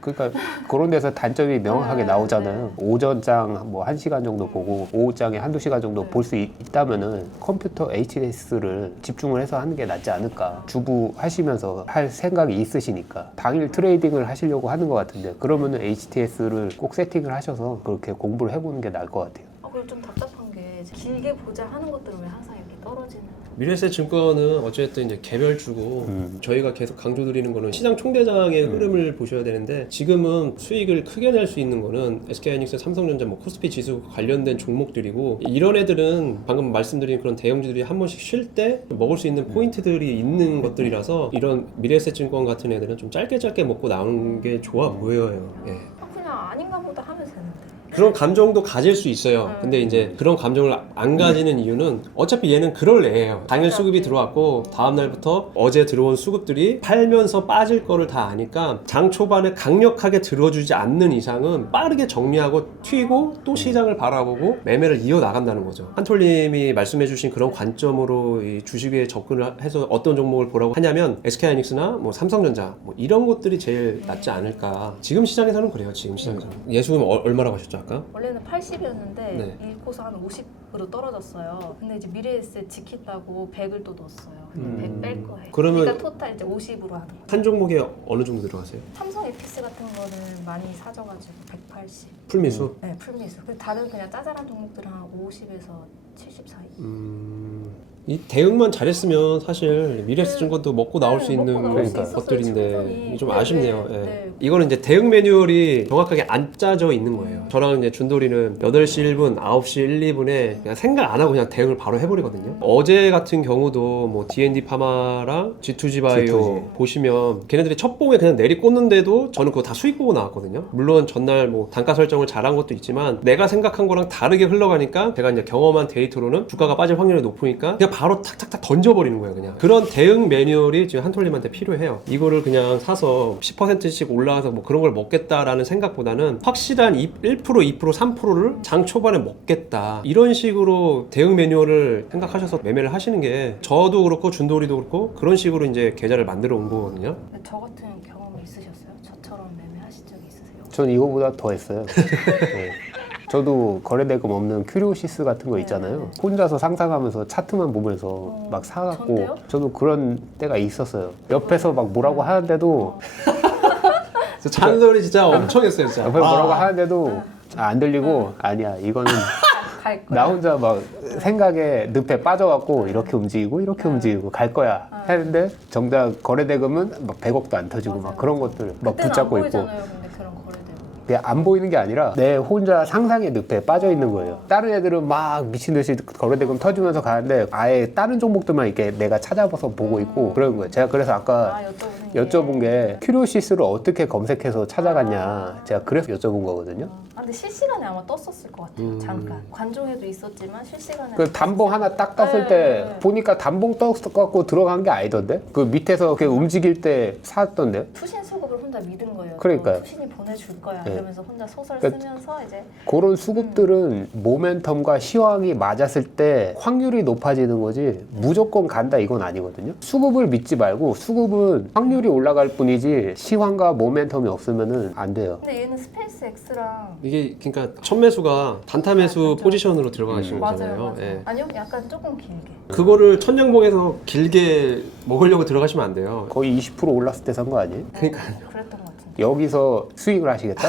그러니까 그런 데서 단점이 명확하게 네, 나오잖아요. 오전장 뭐 1시간 정도 보고 오후장에 한두 시간 정도 네. 볼 수 있다면은 컴퓨터 HDS를 집중을 해서 하는 게 낫지 않을까. 주부 하시면서 할 생각이 있으시니까 당일 트레이딩을 하시려고 하는 것 같은데 그러면은 HTS를 꼭 세팅을 하셔서 그렇게 공부를 해보는 게 나을 것 같아요. 그리고 좀 답답한 게 길게 보자 하는 것들은 왜 항상 이렇게 떨어지는 미래에셋 증권은 어쨌든 이제 개별주고 저희가 계속 강조드리는 거는 시장 총대장의 흐름을 보셔야 되는데 지금은 수익을 크게 낼 수 있는 거는 SK하이닉스, 삼성전자, 뭐 코스피 지수 관련된 종목들이고 이런 애들은 방금 말씀드린 그런 대형주들이 한 번씩 쉴 때 먹을 수 있는 포인트들이 있는 것들이라서 이런 미래에셋 증권 같은 애들은 좀 짧게 먹고 나오는 게 좋아 보여요. 예. 그냥 아닌가 보다 하면 되는데 그런 감정도 가질 수 있어요. 근데 이제 그런 감정을 안 가지는 이유는 어차피 얘는 그럴 애예요. 당일 수급이 들어왔고 다음 날부터 어제 들어온 수급들이 팔면서 빠질 거를 다 아니까 장 초반에 강력하게 들어주지 않는 이상은 빠르게 정리하고 튀고 또 시장을 바라보고 매매를 이어나간다는 거죠. 한톨님이 말씀해주신 그런 관점으로 이 주식에 접근을 해서 어떤 종목을 보라고 하냐면 SK하이닉스나 뭐 삼성전자 뭐 이런 것들이 제일 낫지 않을까. 지금 시장에서는 그래요. 지금 시장에서는. 예수금 얼마라고 하셨죠 아까? 원래는 80이었는데 네. 잃고서 한 50으로 떨어졌어요. 근데 이제 미래에셋 지킨다고 100을 또 넣었어요. 100 뺄 거예요. 그러면- 그러니까 토탈 이제 50으로 하는 거예요. 한 종목에 어느 정도 들어가세요? 삼성 에픽스 같은 거는 많이 사져가지고 180. 풀미수? 네, 풀미수. 그리고 다른 그냥 짜잘한 종목들은 한 50에서 70 사이. 이 대응만 잘했으면 사실 미래에셋 증권도 먹고 나올 수 있는 먹고 나올 수 있었어요, 것들인데 충분히. 좀 네, 아쉽네요. 네, 예. 네. 이거는 이제 대응 매뉴얼이 정확하게 안 짜져 있는 거예요. 저랑 이제 준돌이는 8시 1분, 9시 1, 2분에 그냥 생각 안 하고 그냥 대응을 바로 해버리거든요. 어제 같은 경우도 뭐 D&D 파마랑 G2G 바이오 G2G. 보시면 걔네들이 첫 봉에 그냥 내리 꽂는데도 저는 그거 다 수익 보고 나왔거든요. 물론 전날 뭐 단가 설정을 잘한 것도 있지만 내가 생각한 거랑 다르게 흘러가니까 제가 이제 경험한 데이터로는 주가가 빠질 확률이 높으니까 그냥 바로 탁탁탁 던져버리는 거예요. 그냥 그런 대응 매뉴얼이 지금 한톨님한테 필요해요. 이거를 그냥 사서 10%씩 올라와서 뭐 그런 걸 먹겠다라는 생각보다는 확실한 1%, 2%, 3%를 장 초반에 먹겠다 이런 식으로 대응 매뉴얼을 생각하셔서 매매를 하시는 게 저도 그렇고 준돌이도 그렇고 그런 식으로 이제 계좌를 만들어 온 거거든요. 근데 저 같은 경험이 있으셨어요? 저처럼 매매하신 적이 있으세요? 전 이거보다 더 했어요. 네. 저도 거래대금 없는 큐리오시스 같은 거 있잖아요. 혼자서 상상하면서 차트만 보면서 막 사갖고 전데요? 저도 그런 때가 있었어요. 옆에서 막 뭐라고 하는데도 잔소리 진짜 엄청 했어요. 진짜. 옆에서 뭐라고 하는데도 안 들리고 아니야 이거는 갈 거야. 나 혼자 막 생각에 늪에 빠져갖고 이렇게 움직이고 이렇게 움직이고 갈 거야 했는데 정작 거래대금은 막 100억도 안 터지고 막 그런 것들 막 그때는 붙잡고 안 있고 보이잖아요, 근데 그런 거래대금. 그게 안 보이는 게 아니라 내 혼자 상상의 늪에 빠져 있는 거예요. 다른 애들은 막 미친 듯이 거래대금 터지면서 가는데 아예 다른 종목들만 이렇게 내가 찾아봐서 보고 있고 그런 거예요. 제가 그래서 아까 여쭤본 게 큐리오시스를 어떻게 검색해서 찾아갔냐 제가 그래서 여쭤본 거거든요. 근데 실시간에 아마 떴었을 것 같아요. 잠깐 관종에도 있었지만 실시간에 그 단봉 하나 딱 떴을 네, 때 네. 보니까 단봉 떴갖고 들어간 게 아니던데? 그 밑에서 그 움직일 때 샀던데요? 투신 수급을 혼자 믿은 거예요. 그러니까요. 투신이 보내줄 거야 네. 이러면서 혼자 소설 그러니까 쓰면서 이제 그런 수급들은 모멘텀과 시황이 맞았을 때 확률이 높아지는 거지 무조건 간다 이건 아니거든요. 수급을 믿지 말고 수급은 확률이 올라갈 뿐이지 시황과 모멘텀이 없으면은 안 돼요. 근데 얘는 스페이스 X랑 이게 그러니까 첫 매수가 단타 매수 맞죠. 포지션으로 들어가신 맞아요, 거잖아요. 맞아요. 예. 아니요, 약간 조금 길게. 그거를 천냥봉에서 길게 먹으려고 들어가시면 안 돼요. 거의 20% 올랐을 때 산 거 아니에요? 그러니까요. 그랬던 것 같은데. 여기서 수익을 하시겠다?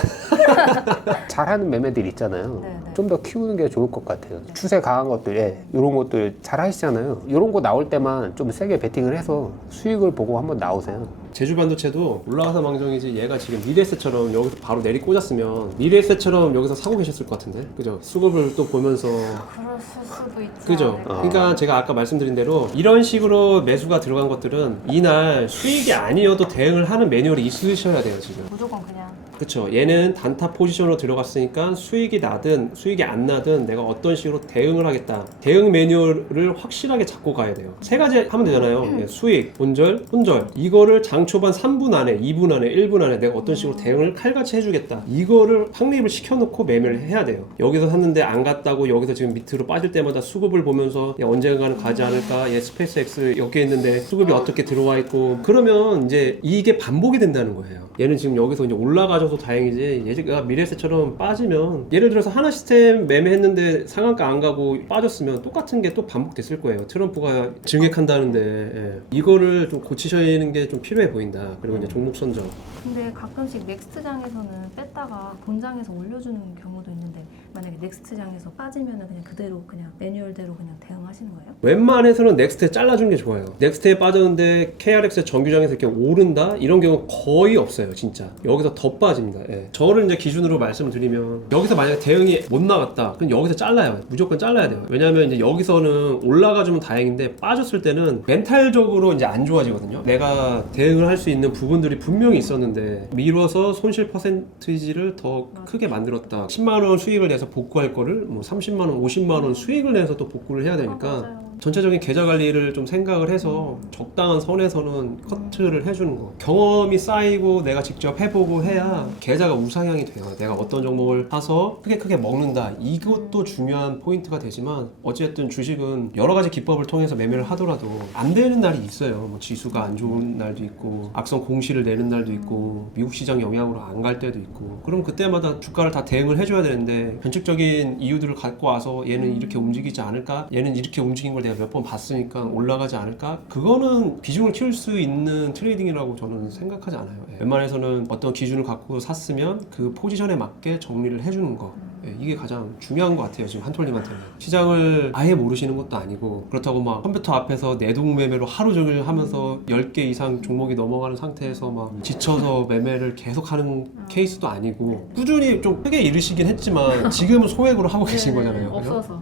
잘하는 매매들 있잖아요. 네, 네. 좀 더 키우는 게 좋을 것 같아요. 추세 강한 것들, 이런 것들 잘 하시잖아요. 이런 거 나올 때만 좀 세게 베팅을 해서 수익을 보고 한번 나오세요. 제주 반도체도 올라가서 망정이지 얘가 지금 미래에셋처럼 여기서 바로 내리 꽂았으면 미래에셋처럼 여기서 사고 계셨을 것 같은데 그죠? 수급을 또 보면서 그럴 수도 있지. 그죠? 그러니까 제가 아까 말씀드린 대로 이런 식으로 매수가 들어간 것들은 이날 수익이 아니어도 대응을 하는 매뉴얼이 있으셔야 돼요 지금. 무조건 그냥 그쵸. 얘는 단타 포지션으로 들어갔으니까 수익이 나든 수익이 안 나든 내가 어떤 식으로 대응을 하겠다. 대응 매뉴얼을 확실하게 잡고 가야 돼요. 세 가지 하면 되잖아요. 수익, 본절, 손절. 이거를 장 초반 3분 안에, 2분 안에, 1분 안에 내가 어떤 식으로 대응을 칼같이 해주겠다. 이거를 확립을 시켜놓고 매매를 해야 돼요. 여기서 샀는데 안 갔다고 여기서 지금 밑으로 빠질 때마다 수급을 보면서 야, 언젠가는 가지 않을까? 얘 스페이스 X 여기에 있는데 수급이 어떻게 들어와 있고 그러면 이제 이게 반복이 된다는 거예요. 얘는 지금 여기서 이제 올라가줘서 다행이지 얘가 미래에셋처럼 빠지면 예를 들어서 하나 시스템 매매했는데 상한가 안 가고 빠졌으면 똑같은 게 또 반복됐을 거예요. 트럼프가 증액한다는데 예. 이거를 좀 고치시는 게 좀 필요해 보인다. 그리고 이제 종목 선정. 근데 가끔씩 넥스트장에서는 뺐다가 본장에서 올려주는 경우도 있는데 만약에 넥스트장에서 빠지면은 그냥 그대로 그냥 매뉴얼대로 그냥 대응하시는 거예요? 웬만해서는 넥스트에 잘라주는 게 좋아요. 넥스트에 빠졌는데 KRX 정규장에서 이렇게 오른다? 이런 경우 거의 없어요, 진짜. 여기서 더 빠집니다. 예. 저를 이제 기준으로 말씀을 드리면 여기서 만약에 대응이 못 나갔다. 그럼 여기서 잘라요. 무조건 잘라야 돼요. 왜냐하면 이제 여기서는 올라가주면 다행인데 빠졌을 때는 멘탈적으로 이제 안 좋아지거든요. 내가 대응을 할 수 있는 부분들이 분명히 있었는데 미뤄서 손실 퍼센티지를 더 크게 만들었다. 10만 원 수익을 내서 복구할 거를 뭐 30만 원, 50만 원 수익을 내서 또 복구를 해야 되니까 맞아요. 전체적인 계좌 관리를 좀 생각을 해서 적당한 선에서는 커트를 해주는 거. 경험이 쌓이고 내가 직접 해보고 해야 계좌가 우상향이 돼요. 내가 어떤 종목을 사서 크게 먹는다. 이것도 중요한 포인트가 되지만 어쨌든 주식은 여러 가지 기법을 통해서 매매를 하더라도 안 되는 날이 있어요. 뭐 지수가 안 좋은 날도 있고 악성 공시를 내는 날도 있고 미국 시장 영향으로 안 갈 때도 있고 그럼 그때마다 주가를 다 대응을 해줘야 되는데 변칙적인 이유들을 갖고 와서 얘는 이렇게 움직이지 않을까? 얘는 이렇게 움직인 걸 내가 몇 번 봤으니까 올라가지 않을까? 그거는 비중을 키울 수 있는 트레이딩이라고 저는 생각하지 않아요. 예. 웬만해서는 어떤 기준을 갖고 샀으면 그 포지션에 맞게 정리를 해주는 거. 예, 이게 가장 중요한 것 같아요. 지금 한톨님한테는. 시장을 아예 모르시는 것도 아니고 그렇다고 막 컴퓨터 앞에서 내동 매매로 하루 종일 하면서 10개 이상 종목이 넘어가는 상태에서 막 지쳐서 매매를 계속하는 케이스도 아니고 꾸준히 좀 크게 이르시긴 했지만 지금은 소액으로 하고 계신 거잖아요. 그죠? 없어서.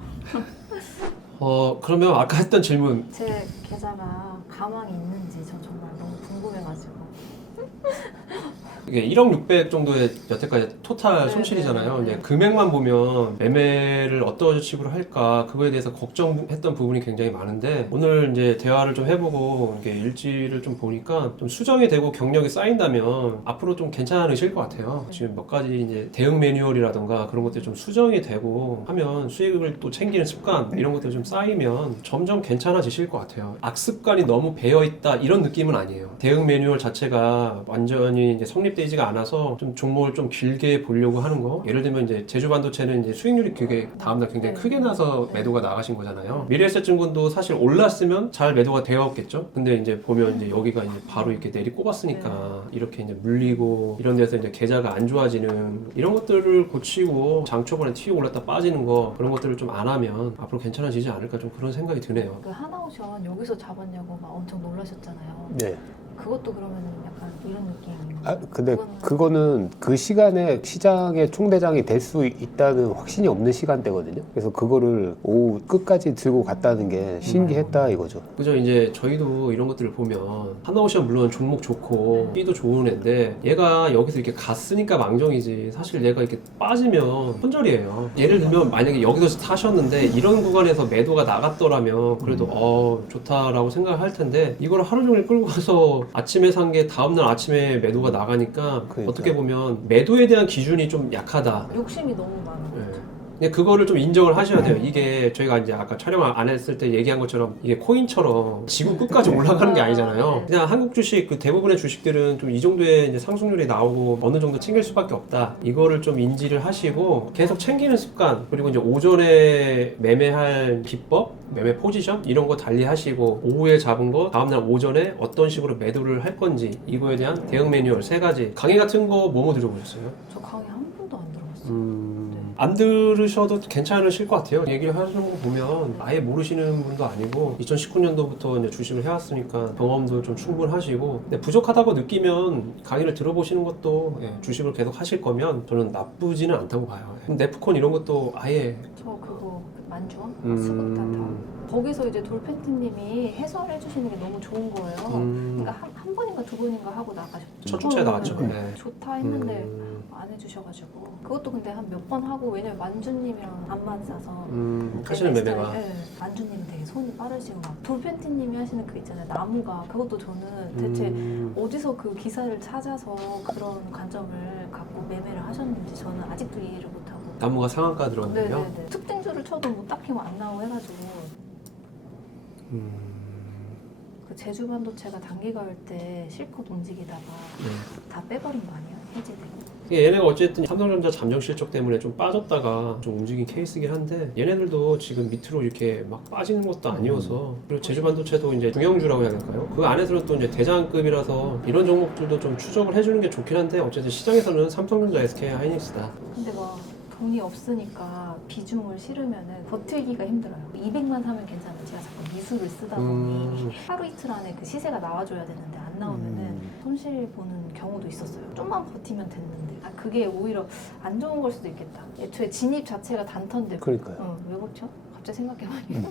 그러면 아까 했던 질문 제 계좌가 가망이 있는지 저 정말 너무 궁금해가지고. 이게 1억 600 정도의 여태까지 토탈 네, 손실이잖아요. 네, 이제 네. 금액만 보면 매매를 어떤 식으로 할까 그거에 대해서 걱정했던 부분이 굉장히 많은데 오늘 이제 대화를 좀 해보고 이렇게 일지를 좀 보니까 좀 수정이 되고 경력이 쌓인다면 앞으로 좀 괜찮으실 것 같아요. 지금 몇 가지 이제 대응 매뉴얼이라던가 그런 것들이 좀 수정이 되고 하면 수익을 또 챙기는 습관 이런 것들이 좀 쌓이면 점점 괜찮아지실 것 같아요. 악습관이 너무 배어 있다 이런 느낌은 아니에요. 대응 매뉴얼 자체가 완전히 이제 성립되지가 않아서 좀 종목을 좀 길게 보려고 하는 거. 예를 들면 이제 제주 반도체는 이제 수익률이 되게 다음날 굉장히 크게 나서 매도가 나가신 거잖아요. 미래에셋증권도 사실 올랐으면 잘 매도가 되었겠죠. 근데 이제 보면 이제 여기가 이제 바로 이렇게 내리 꼽았으니까 이렇게 이제 물리고 이런 데서 이제 계좌가 안 좋아지는 이런 것들을 고치고 장 초반에 튀어 올랐다 빠지는 거 그런 것들을 좀 안 하면 앞으로 괜찮아지지 않을까 좀 그런 생각이 드네요. 그 하나오션 여기서 잡았냐고 막 엄청 놀라셨잖아요. 네. 그것도 그러면 약간 이런 느낌인가요? 아, 근데 그거는 그 시간에 시장의 총대장이 될 수 있다는 확신이 없는 시간대거든요. 그래서 그거를 오후 끝까지 들고 갔다는 게 신기했다 이거죠. 그죠. 이제 저희도 이런 것들을 보면 하나오션 물론 종목 좋고 삐도 좋은 애인데 얘가 여기서 이렇게 갔으니까 망정이지 사실 얘가 이렇게 빠지면 손절이에요. 예를 들면 만약에 여기서 사셨는데 이런 구간에서 매도가 나갔더라면 그래도 좋다라고 생각을 할 텐데 이걸 하루 종일 끌고 가서 아침에 산 게 다음날 아침에 매도가 나가니까 그러니까. 어떻게 보면 매도에 대한 기준이 좀 약하다. 욕심이 너무 많은 네. 거죠. 근데 그거를 좀 인정을 하셔야 돼요. 이게 저희가 이제 아까 촬영 안 했을 때 얘기한 것처럼 이게 코인처럼 지구 끝까지 올라가는 게 아니잖아요. 그냥 한국 주식 그 대부분의 주식들은 좀 이 정도의 이제 상승률이 나오고 어느 정도 챙길 수밖에 없다. 이거를 좀 인지를 하시고 계속 챙기는 습관 그리고 이제 오전에 매매할 기법, 매매 포지션 이런 거 달리 하시고 오후에 잡은 거 다음날 오전에 어떤 식으로 매도를 할 건지 이거에 대한 대응 매뉴얼 3가지 강의 같은 거 뭐뭐 들어보셨어요? 저 강의 한 번도 안 들어봤어요. 안 들으셔도 괜찮으실 것 같아요. 얘기를 하시는 거 보면 아예 모르시는 분도 아니고 2019년도부터 이제 주식을 해왔으니까 경험도 좀 충분하시고 근데 부족하다고 느끼면 강의를 들어보시는 것도 주식을 계속 하실 거면 저는 나쁘지는 않다고 봐요. 네프콘 이런 것도 아예 저 그거 만주원? 수급다 다 거기서 이제 돌팬티님이 해설을 해주시는 게 너무 좋은 거예요. 그러니까 한 번인가 두 번인가 하고 나가셨죠. 첫 주차에 나왔죠. 네. 네. 좋다 했는데 안 해주셔가지고 그것도 근데 한 몇 번 하고 왜냐면 만주님이랑 안 맞아서 하시는 되게 매매가. 스타일, 네. 만주님은 되게 손이 빠르시고 막 돌팬티님이 하시는 그 있잖아요 나무가 그것도 저는 대체 어디서 그 기사를 찾아서 그런 관점을 갖고 매매를 하셨는지 저는 아직도 이해를 못하고 나무가 상한가 들어갔군요. 네네네 특징주를 쳐도 뭐 딱히 뭐 안 나오고 해가지고 그 제주 반도체가 단기 가을 때 실컷 움직이다가 다 빼버린 거 아니에요? 해지되고 얘네가 어쨌든 삼성전자 잠정 실적 때문에 좀 빠졌다가 좀 움직인 케이스긴 한데 얘네들도 지금 밑으로 이렇게 막 빠지는 것도 아니어서 그리고 제주반도체도 이제 중형주라고 해야 될까요? 그 안에서는 또 이제 대장급이라서 이런 종목들도 좀 추적을 해주는 게 좋긴 한데 어쨌든 시장에서는 삼성전자, SK 하이닉스다. 근데 막 돈이 없으니까 비중을 실으면은 버틸기가 힘들어요. 200만 사면 괜찮은데 제가 자꾸 미수를 쓰다 보니 하루 이틀 안에 그 시세가 나와줘야 되는데 안 나오면은 손실 보는 경우도 있었어요. 좀만 버티면 됐는데 그게 오히려 안 좋은 걸 수도 있겠다. 애초에 진입 자체가 단턴데 그러니까요. 왜 버텨? 갑자기 생각해보니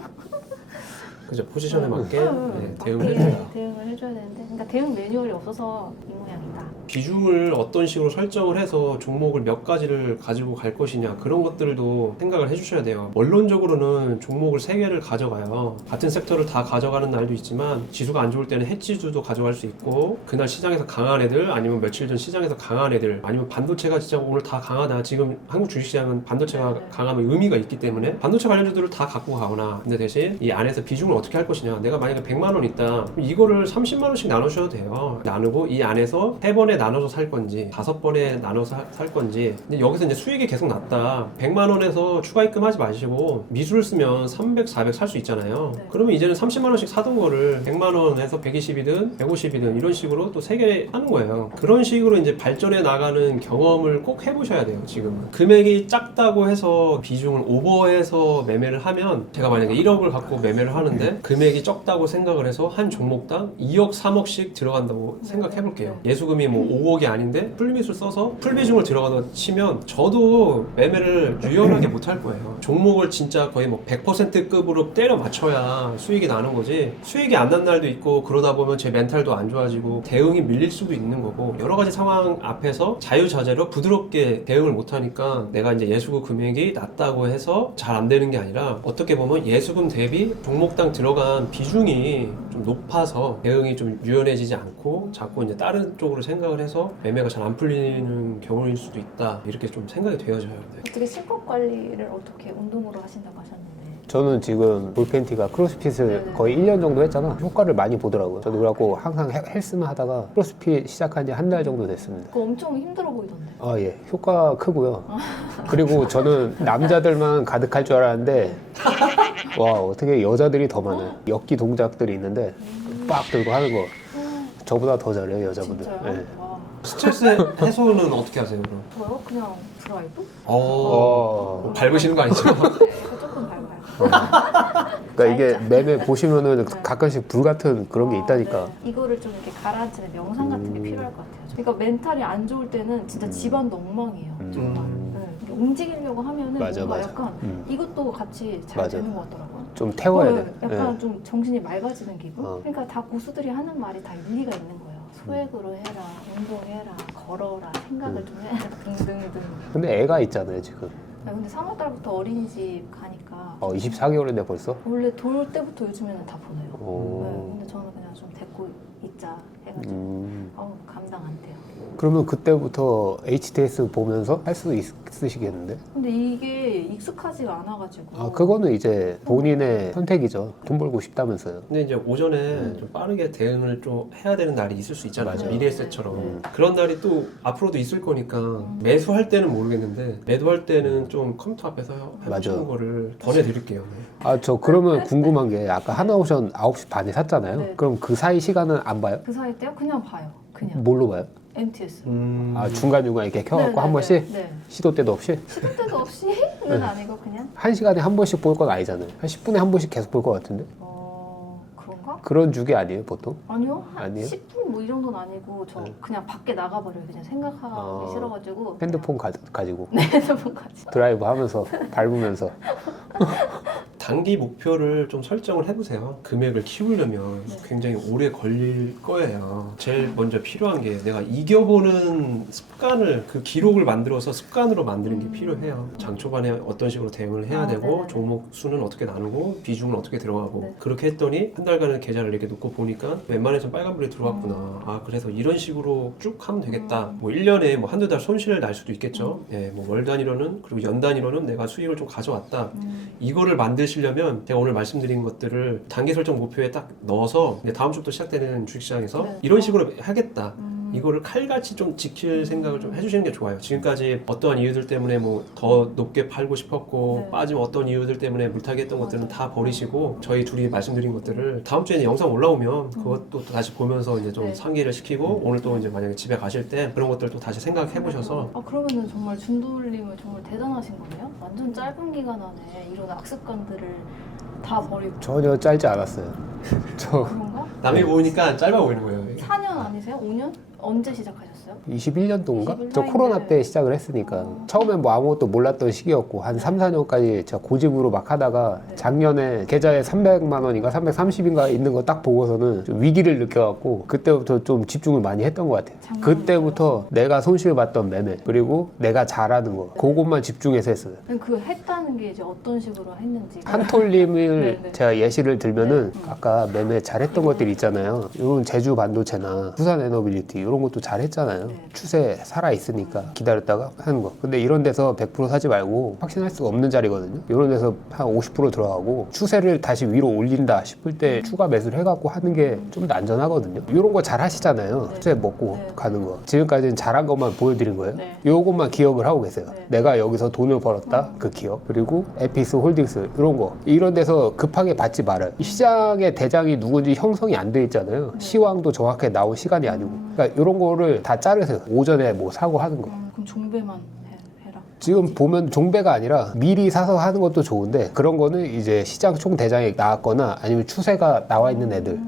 그죠? 포지션에 맞게 대응을 맞게 해줘야. 대응을 해줘야 되는데 그러니까 대응 매뉴얼이 없어서 이 모양이다. 비중을 어떤 식으로 설정을 해서 종목을 몇 가지를 가지고 갈 것이냐 그런 것들도 생각을 해주셔야 돼요. 원론적으로는 종목을 3개를 가져가요. 같은 섹터를 다 가져가는 날도 있지만 지수가 안 좋을 때는 해지주도 가져갈 수 있고 그날 시장에서 강한 애들 아니면 며칠 전 시장에서 강한 애들 아니면 반도체가 진짜 오늘 다 강하다. 지금 한국 주식시장은 반도체가 강하면 의미가 있기 때문에 반도체 관련주들을 다 갖고 가거나 근데 대신 이 안에서 비중을 어떻게 할 것이냐 내가 만약에 100만 원 있다 그럼 이거를 30만 원씩 나누셔도 돼요. 나누고 이 안에서 3번에 나눠서 살 건지 5번에 나눠서 살 건지 근데 여기서 이제 수익이 계속 났다 100만 원에서 추가 입금하지 마시고 미수를 쓰면 300, 400 살 수 있잖아요. 네. 그러면 이제는 30만 원씩 사던 거를 100만 원에서 120이든 150이든 이런 식으로 또 3개 하는 거예요. 그런 식으로 이제 발전해 나가는 경험을 꼭 해보셔야 돼요. 지금은 금액이 작다고 해서 비중을 오버해서 매매를 하면 제가 만약에 1억을 갖고 매매를 하는데 금액이 적다고 생각을 해서 한 종목당 2억, 3억씩 들어간다고 생각해 볼게요. 예수금이 뭐 5억이 아닌데 풀미술 써서 풀비중을 들어가다 치면 저도 매매를 유연하게 못 할 거예요. 종목을 진짜 거의 뭐 100%급으로 때려 맞춰야 수익이 나는 거지 수익이 안 난 날도 있고 그러다 보면 제 멘탈도 안 좋아지고 대응이 밀릴 수도 있는 거고 여러 가지 상황 앞에서 자유자재로 부드럽게 대응을 못 하니까 내가 이제 예수금 금액이 낮다고 해서 잘 안 되는 게 아니라 어떻게 보면 예수금 대비 종목당 들어간 비중이 좀 높아서 대응이 좀 유연해지지 않고 자꾸 이제 다른 쪽으로 생각을 해서 매매가 잘 안 풀리는 경우일 수도 있다 이렇게 좀 생각이 되어져요. 네. 어떻게 실컷 관리를 어떻게 운동으로 하신다고 하셨는데 저는 지금 볼펜티가 크로스핏을 네네. 거의 1년 정도 했잖아. 효과를 많이 보더라고요. 저도 그래갖고 항상 헬스만 하다가 크로스핏 시작한 지 한 달 정도 됐습니다. 그거 엄청 힘들어 보이던데. 아, 예. 효과 크고요. 그리고 저는 남자들만 가득할 줄 알았는데 와, 어떻게 여자들이 더 많아요. 엮기 동작들이 있는데 빡 들고 하는 거 저보다 더 잘해요, 여자분들. 진짜요? 예. 와. 스트레스 해소는 어떻게 하세요 그럼? 저요? 그냥 드라이브? 밟으시는 거 아니죠? 네, 이거 조금 밟아요. 그러니까 이게 매매 보시면은 가끔씩 불 같은 그런 게 있다니까. 네. 이거를 좀 이렇게 가라앉히는 명상 같은 게 필요할 것 같아요. 그러니까 멘탈이 안 좋을 때는 진짜 집안도 엉망이에요. 정말. 네. 이렇게 움직이려고 하면은 맞아, 뭔가 맞아. 약간 이것도 같이 잘 맞아. 되는 것 같더라고요. 좀 태워야 돼. 약간 예. 좀 정신이 맑아지는 기분? 어. 그러니까 다 고수들이 하는 말이 다 일리가 있는 거예요. 소액으로 해라, 운동해라, 걸어라, 생각을 좀 해라, 등등등. 근데 애가 있잖아요, 지금. 아, 근데 3월달부터 어린이집 가니까 24개월인데 벌써? 원래 돌 때부터 요즘에는 다 보내요. 오. 네, 근데 저는 그냥 좀 데리고 있자 해가지고 감당 안 돼요. 그러면 그때부터 HTS 보면서 할 수도 있으시겠는데? 근데 이게 익숙하지가 않아가지고 아, 그거는 이제 본인의 선택이죠. 돈 벌고 싶다면서요. 근데 이제 오전에 좀 빠르게 대응을 좀 해야 되는 날이 있을 수 있잖아요. 맞아요. 미래에셋처럼 그런 날이 또 앞으로도 있을 거니까 매수할 때는 모르겠는데 매도할 때는 좀 컴퓨터 앞에서 해보시는 맞아. 거를 권해드릴게요. 네. 아, 저 그러면 궁금한 게 아까 하나오션 9시 반에 샀잖아요. 네. 그럼 그 사이 시간은 안 봐요? 그 사이 때요? 그냥 봐요. 그냥 뭘로 봐요? MTS. 아, 중간중간 이렇게 켜갖고 네, 한 네, 번씩? 네. 시도 때도 없이? 시도 때도 없이는 아니고 그냥 한 시간에 한 번씩 볼 건 아니잖아요. 한 10분에 한 번씩 계속 볼 것 같은데? 그런가? 그런 주기 아니에요, 보통? 아니요. 한 아니에요? 10분 뭐 이 정도는 아니고 저 네. 그냥 밖에 나가버려요. 그냥 생각하기 아. 싫어가지고 핸드폰 가지고 네, 핸드폰까지. 드라이브 하면서 밟으면서 단기 목표를 좀 설정을 해보세요. 금액을 키우려면 네. 굉장히 오래 걸릴 거예요. 제일 먼저 필요한 게 내가 이겨보는 습관을, 그 기록을 만들어서 습관으로 만드는 게 필요해요. 장 초반에 어떤 식으로 대응을 해야 되고 네네네. 종목 수는 어떻게 나누고 비중은 어떻게 들어가고 네. 그렇게 했더니 한 달간의 계좌를 이렇게 놓고 보니까 웬만해서 빨간불이 들어왔구나. 아 그래서 이런 식으로 쭉 하면 되겠다. 뭐 1년에 뭐 한두 달 손실을 날 수도 있겠죠. 예, 뭐 월 단위로는 그리고 연 단위로는 내가 수익을 좀 가져왔다. 이거를 만드시려면 제가 오늘 말씀드린 것들을 단기 설정 목표에 딱 넣어서 이제 다음 주부터 시작되는 주식시장에서 네. 이런 식으로 하겠다. 이거를 칼같이 좀 지킬 생각을 좀 해주시는 게 좋아요. 지금까지 어떠한 이유들 때문에 뭐 더 높게 팔고 싶었고 네. 빠지면 어떤 이유들 때문에 물타기 했던 것들은 맞아요. 다 버리시고 저희 둘이 말씀드린 것들을 다음 주에 영상 올라오면 그것도 또 다시 보면서 이제 좀 네. 상기를 시키고 오늘 또 이제 만약에 집에 가실 때 그런 것들 또 다시 생각해 보셔서 아 그러면은 정말 준돌님은 정말 대단하신 거네요. 완전 짧은 기간 안에 이런 악습관들을 다 버리고. 전혀 짧지 않았어요. 저 그런가? 남이 보이니까 짧아 보이는 거예요. 4년 아니세요? 5년? 언제 시작하셨어요? 21년도인가? 21 저 코로나 년인데. 때 시작을 했으니까 처음엔 뭐 아무것도 몰랐던 시기였고 한 3, 4년까지 제가 고집으로 막 하다가 네. 작년에 계좌에 300만 원인가 330인가 있는 거 딱 보고서는 좀 위기를 느껴갖고 그때부터 좀 집중을 많이 했던 것 같아요. 장난이에요? 그때부터 내가 손실 봤던 매매 그리고 내가 잘하는 거 그것만 집중해서 했어요. 그 했다는 게 이제 어떤 식으로 했는지. 한톨림을 네, 네. 제가 예시를 들면은 네. 아까 매매 잘했던 것들 있잖아요. 이런 제주 반도체나 부산 에너빌리티 이런 것도 잘했잖아요. 네. 추세 살아 있으니까 기다렸다가 하는 거. 근데 이런 데서 100% 사지 말고 확신할 수가 없는 자리거든요. 이런 데서 한 50% 들어가고 추세를 다시 위로 올린다 싶을 때 추가 매수를 해갖고 하는 게 좀 더 안전하거든요. 이런 거 잘 하시잖아요. 네. 추세 먹고 네. 가는 거. 지금까지는 잘한 것만 보여드린 거예요. 네. 요것만 기억을 하고 계세요. 네. 내가 여기서 돈을 벌었다 그 기억 그리고 에피스 홀딩스 이런 거 이런 데서 급하게 받지 말아요. 이 시장의 대장이 누군지 형성이 안 돼 있잖아요. 시황도 정확하게 나온 시간이 아니고 그러니까 이런 거를 다 자르세요. 오전에 뭐 사고 하는 거. 그럼 종배만 해라. 지금 보면 종배가 아니라 미리 사서 하는 것도 좋은데 그런 거는 이제 시장 총 대장이 나왔거나 아니면 추세가 나와 있는 애들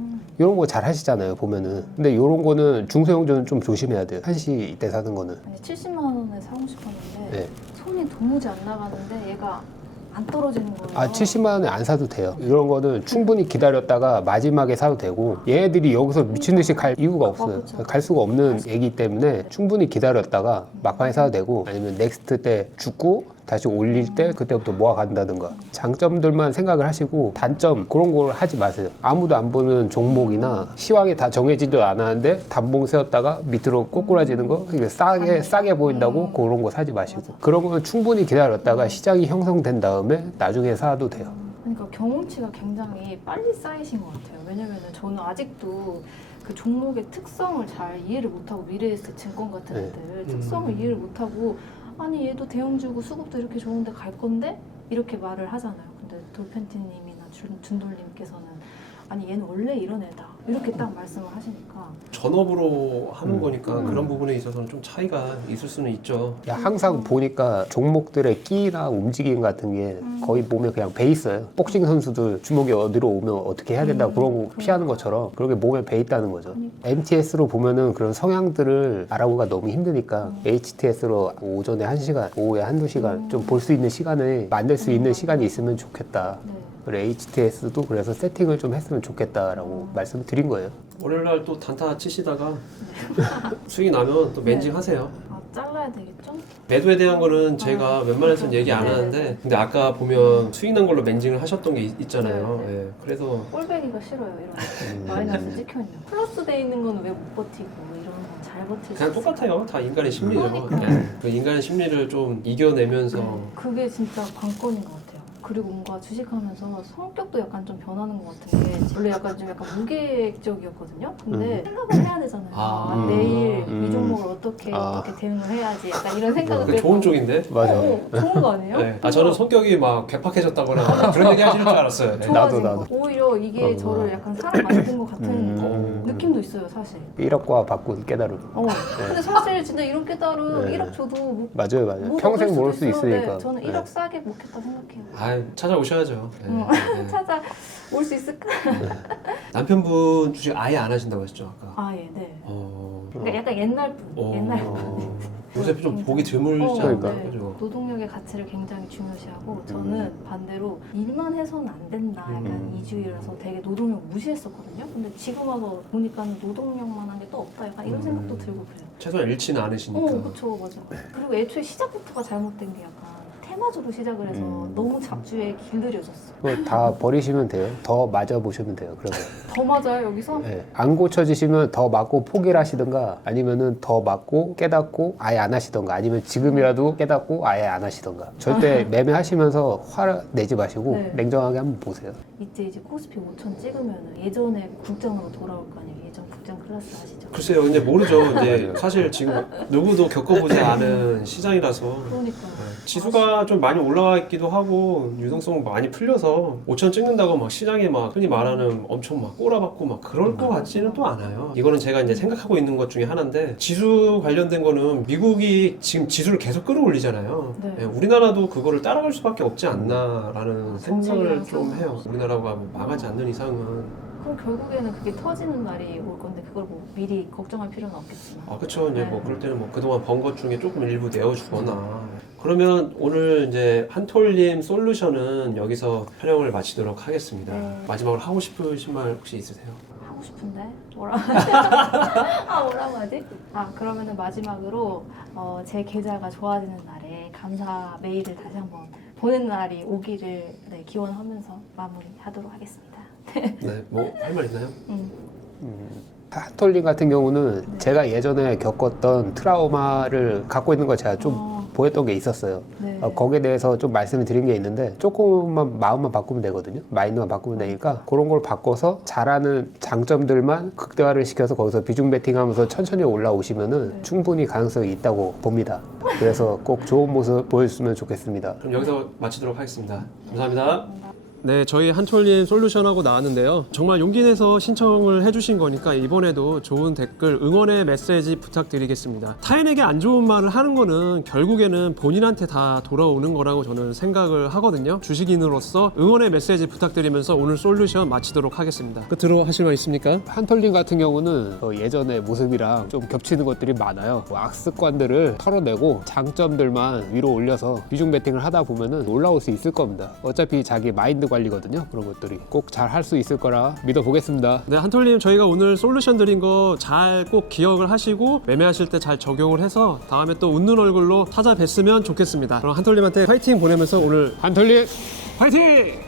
이런 거 잘 하시잖아요 보면은. 근데 이런 거는 중소형주는 좀 조심해야 돼요. 한시 이때 사는 거는. 아니 70만 원에 사고 싶었는데 네. 손이 도무지 안 나가는데 얘가 안 떨어지는 거예요. 아 70만 원에 안 사도 돼요. 이런 거는 충분히 기다렸다가 마지막에 사도 되고 얘네들이 여기서 미친 듯이 갈 이유가 없어요. 그렇죠. 갈 수가 없는 애기 때문에 충분히 기다렸다가 막판에 사도 되고 아니면 넥스트 때 죽고 다시 올릴 때 그때부터 모아간다든가 장점들만 생각을 하시고 단점 그런 걸 하지 마세요. 아무도 안 보는 종목이나 시황이 다 정해지도 않았는데 단봉 세웠다가 밑으로 꼬꾸라지는 거 이게 싸게 보인다고 그런 거 사지 마시고 그런 거는 충분히 기다렸다가 시장이 형성된 다음에 나중에 사도 돼요. 그러니까 경험치가 굉장히 빨리 쌓이신 것 같아요. 왜냐면은 저는 아직도 그 종목의 특성을 잘 이해를 못하고 미래에셋 증권 같은 네. 애들 특성을 이해를 못하고 아니 얘도 대형주고 수급도 이렇게 좋은데 갈 건데 이렇게 말을 하잖아요. 근데 돌펜티님이나 준돌님께서는 아니 얘는 원래 이런 애다 이렇게 딱 말씀을 하시니까 전업으로 하는 거니까 그런 부분에 있어서는 좀 차이가 있을 수는 있죠. 항상 보니까 종목들의 끼나 움직임 같은 게 거의 보면 그냥 배 있어요. 복싱 선수들 주먹이 어디로 오면 어떻게 해야 된다 그런 거 피하는 것처럼 그렇게 몸에 배 있다는 거죠. MTS로 보면은 그런 성향들을 알아보기가 너무 힘드니까 HTS로 오전에 1시간, 오후에 1~2시간 좀 볼 수 있는 시간을 만들 수 있는 시간이 있으면 좋겠다. 네. 그래 HTS도 그래서 세팅을 좀 했으면 좋겠다라고 말씀을 드린 거예요. 월요일날 또 단타 치시다가 수익이 나면 또 멘징 하세요. 아 잘라야 되겠죠? 매도에 대한 거는 제가 웬만해서는 얘기 안 네, 하는데 네. 근데 아까 보면 수익 난 걸로 멘징을 하셨던 게 있잖아요. 네, 네. 예, 그래서 꼴배기가 싫어요 이런 거. 마이너스 찍혀있는 거. 플러스 돼 있는 건 왜 못 버티고 이런 건 잘 버틸 수 그냥 있어요. 똑같아요. 다 인간의 심리죠. 그러니까. 예. 그 인간의 심리를 좀 이겨내면서 그게 진짜 관건인 것 같아요. 그리고 뭔가 주식하면서 성격도 약간 좀 변하는 것 같은 게 원래 약간 좀 약간 무계획적이었거든요. 근데 생각을 해야 되잖아요. 아. 내일 음. 이 종목을 어떻게 대응을 해야지 약간 이런 생각을 그 좋은 했고. 쪽인데. 맞아. 좋은 거 아니에요? 네. 아 저는 성격이 막 괴팍해졌다거나 그런 얘기 하시는 줄 알았어요. 네. 좋아진 나도. 거. 오히려 이게 저를 약간 사람 만든 것 같은 느낌도 있어요, 사실. 1억과 바꾼 깨달음. 근데 사실 진짜 이런 깨달음 네. 1억 줘도 뭐 맞아요. 뭐 평생 얻을 모를 수도 수 있어요. 있으니까. 네, 저는 네. 1억 싸게 먹겠다 생각해요. 아 찾아오셔야죠. 네. 네. 찾아올 수 있을까? 남편분 주식 아예 안 하신다고 하셨죠 아까. 아, 예, 네. 어. 그러니까 약간 옛날 분, 옛날 분. 요새 좀 보기 드물지 그러니까. 않나요? 그죠? 노동력의 가치를 굉장히 중요시하고 저는 반대로 일만 해서는 안 된다 약간 이주의라서 되게 노동력 무시했었거든요. 근데 지금 와서 보니까는 노동력만한 게 또 없다 약간 이런 생각도 들고 그래요. 최소한 잃지는 않으시니까. 그쵸 맞아. 그리고 애초에 시작부터가 잘못된 게 약간 테마주로 시작을 해서 너무 잡주에 길들여졌어. 그거 다 버리시면 돼요. 더 맞아 보시면 돼요. 그러면 더 맞아요 여기서? 네. 안 고쳐지시면 더 맞고 포기를 하시던가 아니면은 더 맞고 깨닫고 아예 안 하시던가 아니면 지금이라도 깨닫고 아예 안 하시던가 절대 매매하시면서 화 내지 마시고 네. 냉정하게 한번 보세요. 이제 코스피 5천 찍으면 예전에 국장으로 돌아올 거 아니에요. 예전 국장 클래스 아시죠? 글쎄요, 근데 모르죠. 이제 맞아요. 사실 지금 누구도 겪어보지 않은 시장이라서 그러니까 지수가 좀 많이 올라와 있기도 하고 유동성 많이 풀려서 5천 찍는다고 막 시장에 막 흔히 말하는 엄청 막 꼬라박고 막 그럴 것 같지는 또 않아요. 이거는 제가 이제 생각하고 있는 것 중에 하나인데 지수 관련된 거는 미국이 지금 지수를 계속 끌어올리잖아요. 네. 네, 우리나라도 그거를 따라갈 수밖에 없지 않나라는 생각을 좀 정책이라서. 해요. 우리나라가 뭐 망하지 않는 이상은. 그럼 결국에는 그게 터지는 날이 올 건데 그걸 뭐 미리 걱정할 필요는 없겠지만. 아, 그쵸. 이제 네. 뭐 그럴 때는 뭐 그동안 번 것 중에 조금 일부 내어주거나. 그러면 오늘 이제 한톨님 솔루션은 여기서 촬영을 마치도록 하겠습니다. 네. 마지막으로 하고 싶으신 말 혹시 있으세요? 하고 싶은데 뭐라고 뭐라고 하지? 그러면은 마지막으로 제 계좌가 좋아지는 날에 감사 메일을 다시 한번 보낸 날이 오기를 기원하면서 마무리하도록 하겠습니다. 네, 뭐 할 말 있나요? 핫톨링 같은 경우는 제가 예전에 겪었던 트라우마를 갖고 있는 거 제가 좀 보였던 게 있었어요. 네. 거기에 대해서 좀 말씀을 드린 게 있는데 조금만 마음만 바꾸면 되거든요. 마인드만 바꾸면 되니까 그런 걸 바꿔서 잘하는 장점들만 극대화를 시켜서 거기서 비중 베팅하면서 천천히 올라오시면은 네. 충분히 가능성이 있다고 봅니다. 그래서 꼭 좋은 모습 보여줬으면 좋겠습니다. 그럼 여기서 마치도록 하겠습니다. 감사합니다. 네, 저희 한톨님 솔루션하고 나왔는데요. 정말 용기 내서 신청을 해주신 거니까 이번에도 좋은 댓글, 응원의 메시지 부탁드리겠습니다. 타인에게 안 좋은 말을 하는 거는 결국에는 본인한테 다 돌아오는 거라고 저는 생각을 하거든요. 주식인으로서 응원의 메시지 부탁드리면서 오늘 솔루션 마치도록 하겠습니다. 끝으로 하실 말 있습니까? 한톨링 같은 경우는 예전의 모습이랑 좀 겹치는 것들이 많아요. 악습관들을 털어내고 장점들만 위로 올려서 비중 베팅을 하다 보면은 올라올 수 있을 겁니다. 어차피 자기 마인드 관리거든요. 그런 것들이 꼭 잘 할 수 있을 거라 믿어보겠습니다. 네, 한톨님 저희가 오늘 솔루션 드린 거 잘 꼭 기억을 하시고 매매하실 때 잘 적용을 해서 다음에 또 웃는 얼굴로 찾아뵀으면 좋겠습니다. 그럼 한톨님한테 파이팅 보내면서 오늘 한톨링 파이팅!